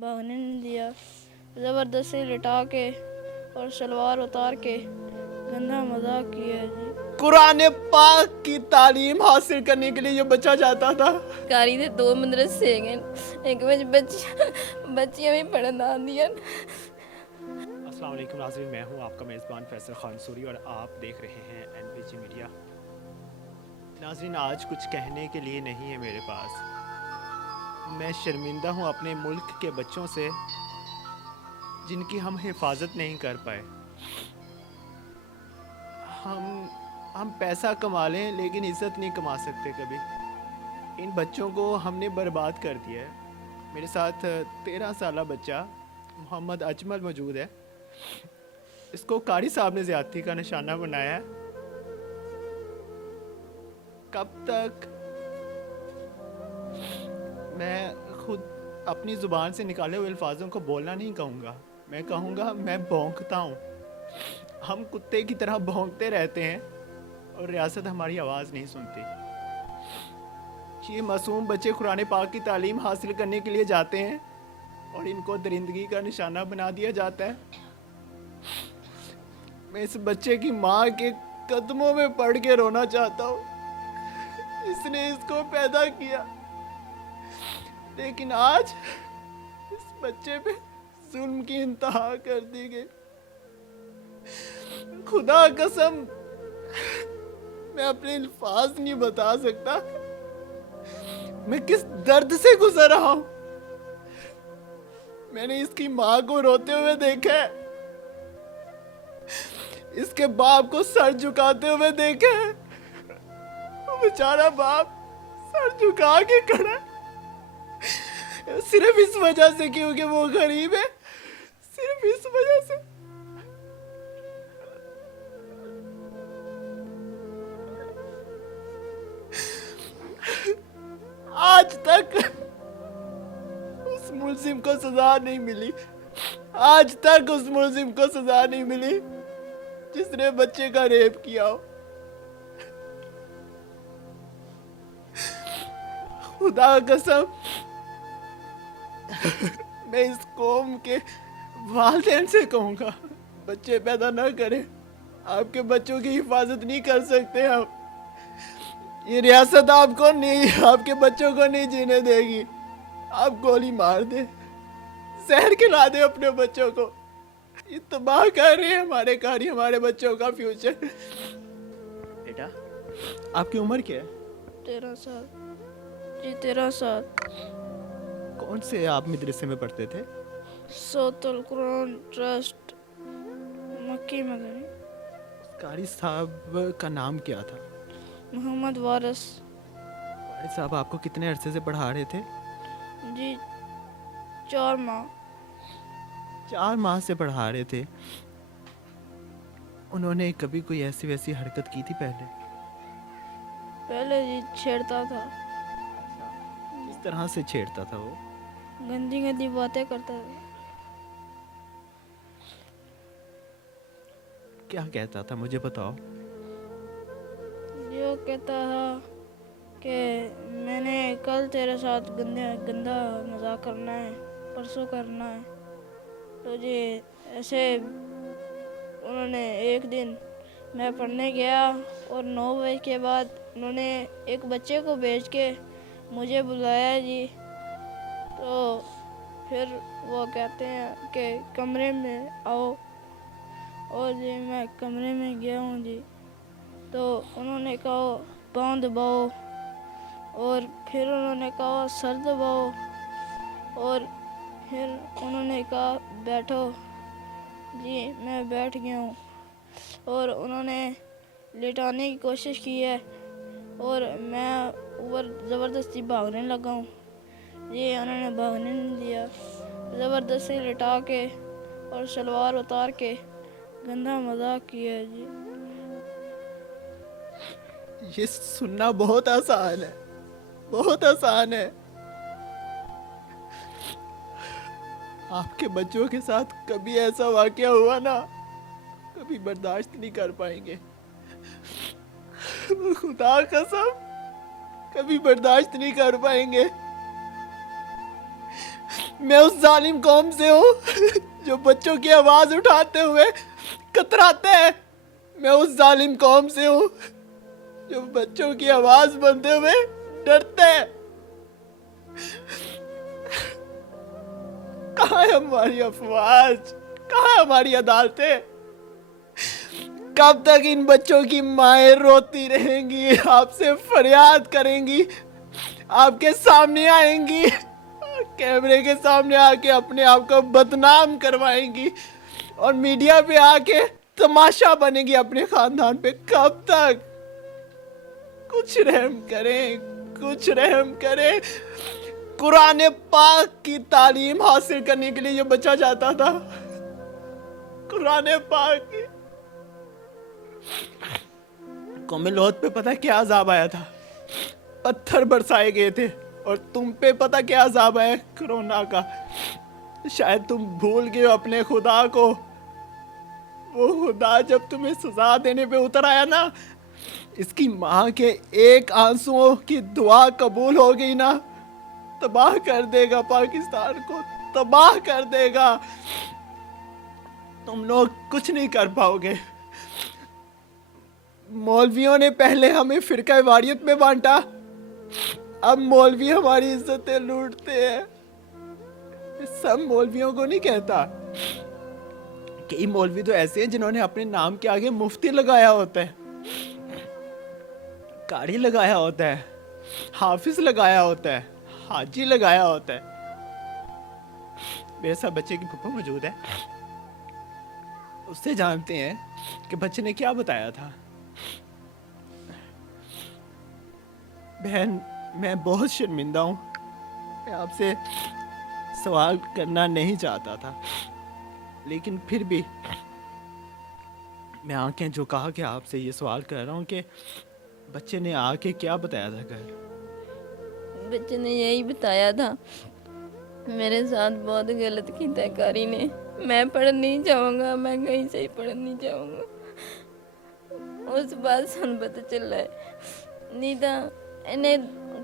भागने नहीं दिया, ज़बरदस्ती लिटा के और शलवार उतार के गंदा मजाक किया जी। कुरान पाक की तालीम हासिल करने के लिए ये बच्चा जाता था। कारी थे 2 मदरसे हैं, एक में बच्चियां भी पढ़न आंदियां। अस्सलाम वालेकुम नाज़रीन, मैं हूं आपका मेज़बान फैसल खान सूरी और आप देख रहे हैं NBG मीडिया। नाज़रीन, आज कुछ कहने के लिए नहीं है मेरे पास। मैं शर्मिंदा हूं अपने मुल्क के बच्चों से जिनकी हम हिफाजत नहीं कर पाए। हम पैसा कमा लें लेकिन इज़्ज़त नहीं कमा सकते कभी। इन बच्चों को हमने बर्बाद कर दिया है। मेरे साथ 13 साला बच्चा मोहम्मद अजमल मौजूद है। इसको कारी साहब ने ज़्यादती का निशाना बनाया है। कब तक मैं खुद अपनी ज़ुबान से निकाले हुए अल्फाजों को बोलना नहीं कहूँगा, मैं कहूँगा मैं भौंकता हूँ। हम कुत्ते की तरह भौंकते रहते हैं और रियासत हमारी आवाज़ नहीं सुनती। ये मासूम बच्चे कुरान पाक की तालीम हासिल करने के लिए जाते हैं और इनको दरिंदगी का निशाना बना दिया जाता है। मैं इस बच्चे की माँ के कदमों में पड़ के रोना चाहता हूँ। इसने इसको पैदा किया, लेकिन आज इस बच्चे पे जुल्म की इंतहा कर दी गई। खुदा कसम मैं अपने अल्फाज नहीं बता सकता मैं किस दर्द से गुजर रहा हूं। मैंने इसकी माँ को रोते हुए देखा है, इसके बाप को सर झुकाते हुए देखा है। वो बेचारा बाप सर झुका के खड़ा है, सिर्फ इस वजह से क्योंकि वो गरीब है, सिर्फ इस वजह से। आज तक उस मुल्जिम को सजा नहीं मिली, आज तक उस मुल्जिम को सजा नहीं मिली जिसने बच्चे का रेप किया हो। खुदा कसम मैं इस कौम के वालिदैन से कहूँगा बच्चे पैदा ना करें। आपके बच्चों की हिफाजत नहीं कर सकते हम। ये रियासत आपको नहीं, आपके बच्चों को नहीं जीने देगी। आप गोली मार दे, जहर खिला दे अपने बच्चों को। ये तबाह कर रहे हैं हमारे कारी, हमारे बच्चों का फ्यूचर। बेटा आपकी उम्र क्या है? 13 साल जी, 13 साल। कौन से आप मदरसे में पढ़ते थे? सोतल कुरान ट्रस्ट मक्की मदनी। कारी साहब का नाम क्या था? मोहम्मद वारिस कारी साहब आपको कितने अरसे से पढ़ा रहे थे? जी, 4 माह। 4 माह से पढ़ा रहे थे। उन्होंने कभी कोई ऐसी वैसी हरकत की थी पहले? पहले जी छेड़ता था, किस तरह से छेड़ता था वो? गंदी गंदी बातें करता था। क्या कहता था मुझे बताओ। जो कहता था कि मैंने कल तेरे साथ गंदा मजाक करना है, परसों करना है। तो जी ऐसे उन्होंने एक दिन मैं पढ़ने गया और 9 बजे के बाद उन्होंने एक बच्चे को भेज के मुझे बुलाया जी। तो फिर वो कहते हैं कि कमरे में आओ, और जी मैं कमरे में गया हूँ जी। तो उन्होंने कहा पाँव दबाओ, और फिर उन्होंने कहा सर दबाओ, और फिर उन्होंने कहा बैठो। जी मैं बैठ गया हूँ, और उन्होंने लेटाने की कोशिश की है और मैं ऊपर ज़बरदस्ती भागने लगा हूँ जी। उन्होंने भागने नहीं दिया, ज़बरदस्ती लिटा के और शलवार उतार के गंदा मजाक किया है जी। ये सुनना बहुत आसान है, बहुत आसान है। आपके बच्चों के साथ कभी ऐसा वाकया हुआ ना, कभी बर्दाश्त नहीं कर पाएंगे। खुदा कसम कभी बर्दाश्त नहीं कर पाएंगे। मैं उस जालिम कौम से हूँ जो बच्चों की आवाज उठाते हुए कतराते हैं। मैं उस जालिम कौम से हूँ जो बच्चों की आवाज बनते हुए डरते हैं। कहाँ है हमारी अफवाज, कहाँ है हमारी अदालतें? कब तक इन बच्चों की माएं रोती रहेंगी, आपसे फरियाद करेंगी, आपके सामने आएंगी, कैमरे के सामने आके अपने आप को बदनाम करवाएंगी और मीडिया पे आके तमाशा बनेगी अपने खानदान पे? कब तक? कुछ रहम करें, कुछ रहम करें। कुरान पाक की तालीम हासिल करने के लिए ये बच्चा जाता था, कुरान पाक की। कौमे लौत पे पता क्या अजाब आया था? पत्थर बरसाए गए थे। और तुम पे पता क्या अजाब आया कोरोना का? शायद तुम भूल गए हो अपने खुदा को। वो खुदा जब तुम्हें सजा देने पे उतर आया ना, इसकी माँ के एक आंसुओं की दुआ कबूल हो गई ना, तबाह कर देगा पाकिस्तान को, तबाह कर देगा। तुम लोग कुछ नहीं कर पाओगे। मौलवियों ने पहले हमें फिरका वारियत में बांटा, अब मौलवी हमारी इज्जतें लूटते हैं। सब मौलवियों को नहीं कहता, कई मौलवी तो ऐसे हैं जिन्होंने अपने नाम के आगे मुफ्ती लगाया होता है, कारी लगाया होता है, हाफिज लगाया होता है, हाजी लगाया होता है। मेरे साथ बच्चे की फूफा मौजूद है, उससे जानते हैं कि बच्चे ने क्या बताया था। बहन, मैं बहुत शर्मिंदा हूँ, मैं आपसे सवाल करना नहीं चाहता था, लेकिन फिर भी मैं आंखें झुका के आपसे ये सवाल कर रहा हूँ कि बच्चे ने आके क्या बताया था घर? बच्चे ने यही बताया था, मेरे साथ बहुत गलत किया कारी ने, मैं पढ़ नहीं जाऊँगा, मैं कहीं से ही पढ़ नहीं जाऊँगा। उस बात सन पता चला है, नहीं तो इन्हें,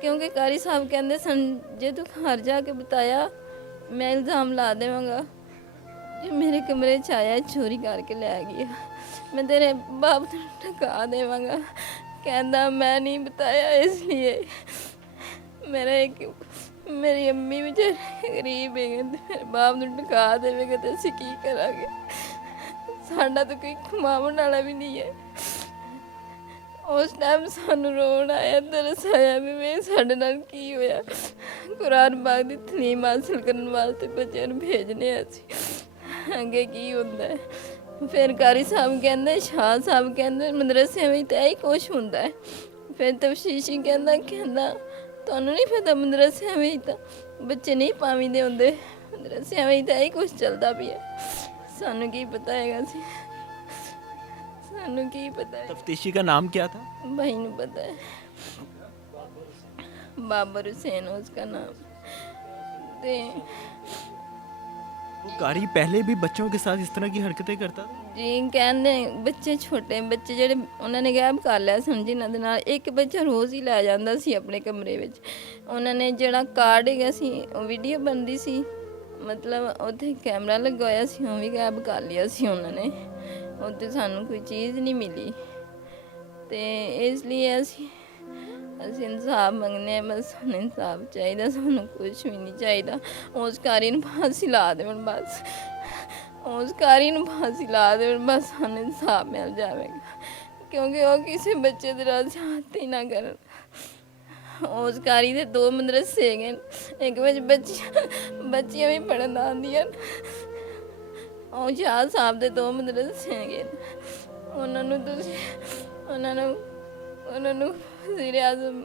क्योंकि कारी साहब कहते सन जे तू घर जाके बताया मैं इल्ज़ाम ला देवांगा, जो मेरे कमरे च आया चोरी करके ले गया, मैं तेरे बाप को ठका देवांगा। कहता मैं नहीं बताया इसलिए। मेरी अम्मी बेचारे गरीब है, मेरे बाप को ठका देवेगा तो असीं की करांगे? साडा तो कोई कमावन वाला भी नहीं है। उस टाइम सानू रोन आया, तरस आया भी वे साडे नाल की होया। कुरान पाक दी तलीम हासिल करन वास्ते बच्चों नूं भेजने असीं, अगे की हुंदा है। फिर कारी साहब कहंदे, शाह साहब कहंदे मदरसे में तो यही कुछ हुंदा है। फिर तफशीशी कहंदा तुहानूं नहीं पता मदरसे में तो बच्चे नहीं पावींदे हुंदे, मदरसे में तो यही कुछ चलदा पिया। सानू की पता हैगा सी, सानू की पता है। तफ्तीशी का नाम क्या था? भाई नूं पता है, बाबर हुसैन उसका नाम। ते वो कारी पहले भी बच्चों के साथ इस तरह की हरकतें करता था? जी कहंदे बच्चे छोटे बच्चे ਜਿਹੜੇ ਉਹਨਾਂ ਨੇ ਗਾਇਬ ਕਰ ਲਿਆ ਸਮਝੀ ਇਹਨਾਂ ਦੇ ਨਾਲ। ਇੱਕ ਬੱਚਾ ਰੋਜ਼ ਹੀ ਲੈ ਜਾਂਦਾ ਸੀ ਆਪਣੇ ਕਮਰੇ ਵਿੱਚ। ਉਹਨਾਂ ਨੇ ਜਿਹੜਾ ਕਾਰਡ ਹੈਗਾ ਸੀ ਉਹ ਵੀਡੀਓ ਬਣਦੀ ਸੀ, ਮਤਲਬ ਉੱਥੇ ਕੈਮਰਾ ਲੱਗਾ ਹੋਇਆ ਸੀ, ਉਹ ਵੀ ਗਾਇਬ ਕਰ ਲਿਆ ਸੀ ਉਹਨਾਂ ਨੇ। ਉੱਥੇ ਸਾਨੂੰ ਕੋਈ ਚੀਜ਼ ਨਹੀਂ ਮਿਲੀ ਤੇ ਇਸ ਲਈ ਅਸੀਂ इंसाफ मंगने, बस सानूं इंसाफ चाहिए, सानूं कुछ भी नहीं चाहिए। उस कारी नूं फांसी ला देवन, बस उस कारी नूं फांसी ला देवन, बस सानूं इंसाफ मिल जाएगा, क्योंकि वो किसी बच्चे दे नाल जात ही ना करन। उस कारी दे 2 मदरसे हैगे, एक विच बच्चियां भी पढ़न आंदियां, और शाह साहब दे 2 मदरसे हैगे। उन्हां नूं वज़ीर आज़म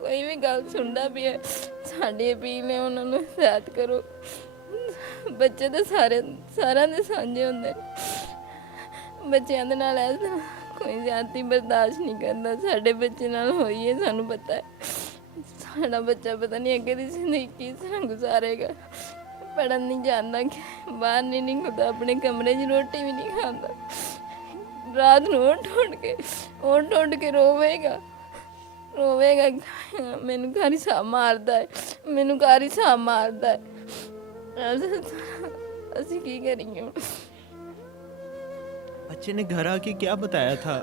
कोई भी गल सुनता भी है, साडी अपील है उन्होंने हिदायत करो। बच्चे तो सारे दे सांझे होंदे, बच्चों दे नाल ऐसा कोई ज्यादती बर्दाश्त नहीं करता। साडे बच्चे नाल होई है, सानू पता है। साडा बच्चा पता नहीं अगे दी जिंदगी किस तरह गुजारेगा। पढ़न नहीं जाता, बाहर नहीं निकलता, अपने कमरे च रोटी भी नहीं खाता, रात नूं उठ के रोवेगा। मैनू कारी साहब मारदा है, मैनू कारी साहब मारदा है। ਅਸੀਂ ਕੀ ਕਰੀਏ ਹੁਣ? बच्चे ने घर आके क्या बताया था?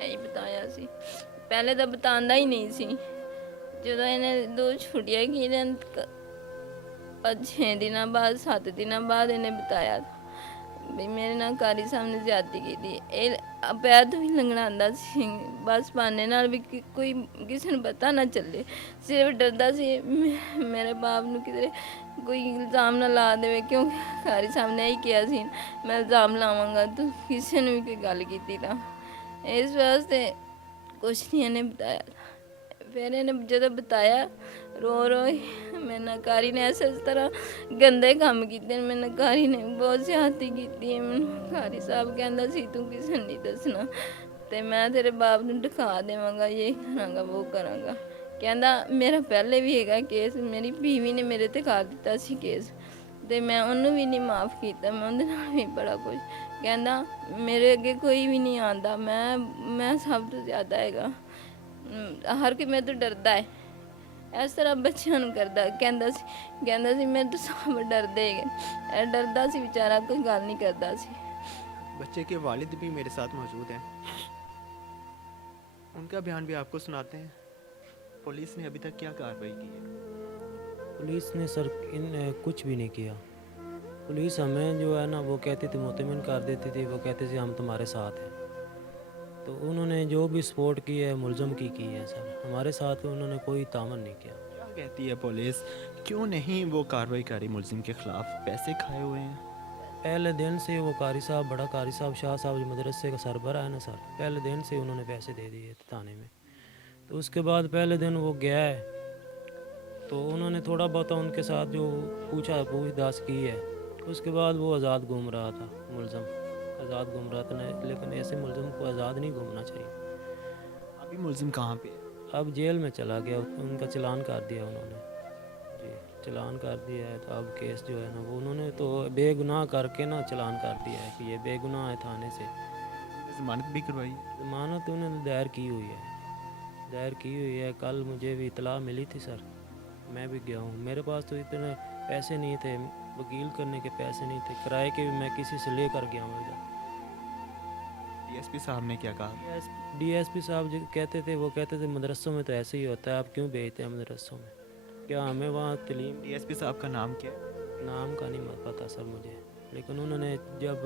ਇਹੀ ਬਤਾਇਆ ਸੀ, ਪਹਿਲੇ ਤਾਂ ਬਤਾਉਂਦਾ ਹੀ ਨਹੀਂ ਸੀ। ਜਦੋਂ ਇਹਨੇ 2 ਛੁੱਟੀਆਂ ਕੀਆਂ 6 ਦਿਨਾਂ ਬਾਅਦ 7 ਦਿਨਾਂ ਬਾਅਦ ਇਹਨੇ ਬਤਾਇਆ ਵੀ ਮੇਰੇ ਨਾਲ ਕਾਰੀ ਸਾਹਮਣੇ ਜ਼ਿਆਦਤੀ ਕੀਤੀ। ਇਹ ਪੈਰ ਤੋਂ ਵੀ ਲੰਘਣਾ ਆਉਂਦਾ ਸੀ, ਬਸ ਬਹਾਨੇ ਨਾਲ ਵੀ ਕੋਈ ਕਿਸੇ ਨੂੰ ਪਤਾ ਨਾ ਚੱਲੇ। ਸਿਰਫ ਡਰਦਾ ਸੀ ਮੇਰੇ ਬਾਪ ਨੂੰ ਕਿਤੇ ਕੋਈ ਇਲਜ਼ਾਮ ਨਾ ਲਾ ਦੇਵੇ, ਕਿਉਂਕਿ ਕਾਰੀ ਸਾਹਮਣੇ ਹੀ ਕਿਹਾ ਸੀ ਮੈਂ ਇਲਜ਼ਾਮ ਲਾਵਾਂਗਾ ਤੂੰ ਕਿਸੇ ਨੂੰ ਵੀ ਕੋਈ ਗੱਲ ਕੀਤੀ ਤਾਂ। ਇਸ ਵਾਸਤੇ ਕੁਛ ਨਹੀਂ ਇਹਨੇ ਬਤਾਇਆ। ਫਿਰ ਇਹਨੇ ਜਦੋਂ ਬਤਾਇਆ ਰੋ ਰੋ ਮੇਰੇ ਨਾਲ ਕਾਰੀ ਨੇ ਇਸ ਤਰ੍ਹਾਂ ਗੰਦੇ ਕੰਮ ਕੀਤੇ। ਮੇਰੇ ਨਾਲ ਕਾਰੀ ਨੇ ਬਹੁਤ ਜ਼ਿਆਦਤੀ ਕੀਤੀ ਹੈ। ਮੈਨੂੰ ਕਾਰੀ ਸਾਹਿਬ ਕਹਿੰਦਾ ਸੀ ਤੂੰ ਕਿਸੇ ਨੂੰ ਨਹੀਂ ਦੱਸਣਾ ਤੇ ਮੈਂ ਤੇਰੇ ਬਾਪ ਨੂੰ ਦਿਖਾ ਦੇਵਾਂਗਾ, ਇਹ ਕਰਾਂਗਾ ਉਹ ਕਰਾਂਗਾ। ਕਹਿੰਦਾ ਮੇਰਾ ਪਹਿਲੇ ਵੀ ਹੈਗਾ ਕੇਸ, ਮੇਰੀ ਬੀਵੀ ਨੇ ਮੇਰੇ ਤੇ ਕਰ ਦਿੱਤਾ ਸੀ ਕੇਸ ਤੇ ਮੈਂ ਉਹਨੂੰ ਵੀ ਨਹੀਂ ਮਾफ़ ਕੀਤਾ, ਮੈਂ ਉਹਦੇ ਨਾਲ ਵੀ ਬੜਾ ਕੁਝ। ਕਹਿੰਦਾ ਮੇਰੇ ਅੱਗੇ ਕੋਈ ਵੀ ਨਹੀਂ ਆਉਂਦਾ, ਮੈਂ ਸਭ ਤੋਂ ਜ਼ਿਆਦਾ ਹੈਗਾ, ਹਰ ਕੋਈ ਮੇਰੇ ਤੋਂ ਡਰਦਾ ਹੈ। ਇਸ ਤਰ੍ਹਾਂ ਬੱਚਿਆਂ ਨੂੰ ਕਰਦਾ। ਕਹਿੰਦਾ ਸੀ ਮੇਰੇ ਤੋਂ ਸਭ ਡਰਦੇ ਹੈਗੇ। ਇਹ ਡਰਦਾ ਸੀ ਵਿਚਾਰਾ, ਕੋਈ ਗੱਲ ਨਹੀਂ ਕਰਦਾ ਸੀ। बच्चे के वालिद भी मेरे साथ मौजूद हैं, उनका बयान भी आपको सुनाते हैं। पुलिस ने अभी तक क्या कार्रवाई की है? पुलिस ने सर कुछ भी नहीं किया। पुलिस हमें जो है ना वो कहती थी, मुतमिन कर देती थी, वो कहते थे हम तुम्हारे साथ हैं। तो उन्होंने जो भी सपोर्ट की है मुलज़म की है सर, हमारे साथ उन्होंने कोई तामन नहीं किया। क्या कहती है पुलिस, क्यों नहीं वो कार्रवाई करी मुलजिम के खिलाफ? पैसे खाए हुए हैं? पहले दिन से वो कारी साहब, बड़ा कारी साहब, शाह साहब जो मदरसे का सरबरा है ना सर, पहले दिन से उन्होंने पैसे दे दिए थे थाने में। तो उसके बाद पहले दिन वो गया है तो उन्होंने थोड़ा बहुत उनके साथ जो पूछताछ की है, उसके बाद वो आज़ाद घूम रहा था। मुलज़म आज़ाद घूम रहा था, लेकिन ऐसे मुलज़म को आज़ाद नहीं घूमना चाहिए। अभी मुलजिम कहाँ पे है? अब जेल में चला गया, उनका चालान कर दिया उन्होंने जी, चालान कर दिया है। तो अब केस जो है ना वो उन्होंने तो बेगुनाह करके ना चालान कर दिया है कि ये बेगुनाह है थाने से। जमानत भी करवाई है? जमानत उन्होंने दायर की हुई है, दायर की हुई है। कल मुझे भी इतला मिली थी सर, मैं भी गया हूँ। मेरे पास तो इतने पैसे नहीं थे, वकील करने के पैसे नहीं थे, किराए के भी मैं किसी से ले कर गया हूँ इधर। डीएसपी साहब ने क्या कहा? डीएसपी साहब जो कहते थे, वो कहते थे मदरसों में तो ऐसे ही होता है, आप क्यों भेजते हैं मदरसों में? क्या हमें वहाँ तलीम? डीएसपी साहब का नाम क्या है? नाम का नहीं पता सर मुझे, लेकिन उन्होंने जब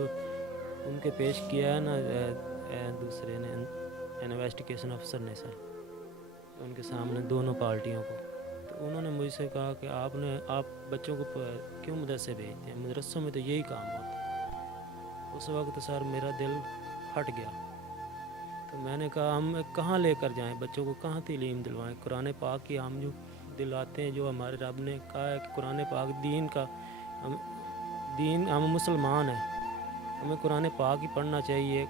उनके पेश किया है ना दूसरे ने, इन्वेस्टिगेशन अफसर ने सर, उनके सामने दोनों पार्टियों को, तो उन्होंने मुझसे कहा कि आप बच्चों को क्यों मदरसे भेजते हैं? मदरसों में तो यही काम होता है। उस वक्त सर मेरा दिल फट गया। तो मैंने कहा हम कहाँ लेकर जाएं बच्चों को, कहाँ तालीम दिलवाएं? कुरान पाक की हम जो दिलाते हैं, जो हमारे रब ने कहा है कि कुरान पाक दीन का, हम मुसलमान हैं, हमें कुरान पाक ही पढ़ना चाहिए,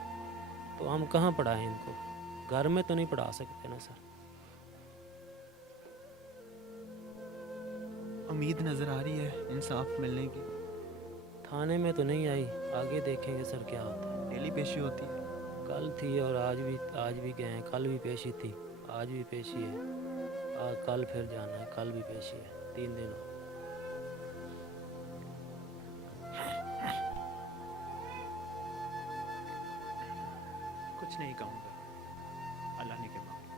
तो हम कहाँ पढ़ाएं इनको? घर में तो नहीं पढ़ा सकते ना सर। उम्मीद नज़र आ रही है इंसाफ मिलने की? थाने में तो नहीं आई, आगे देखेंगे सर क्या होता है। डेली पेशी होती है? कल थी और आज भी गए हैं, कल भी पेशी थी, आज भी पेशी है, कल फिर जाना है, कल भी पेशी है, 3 दिन हो। कुछ नहीं कहूँगा।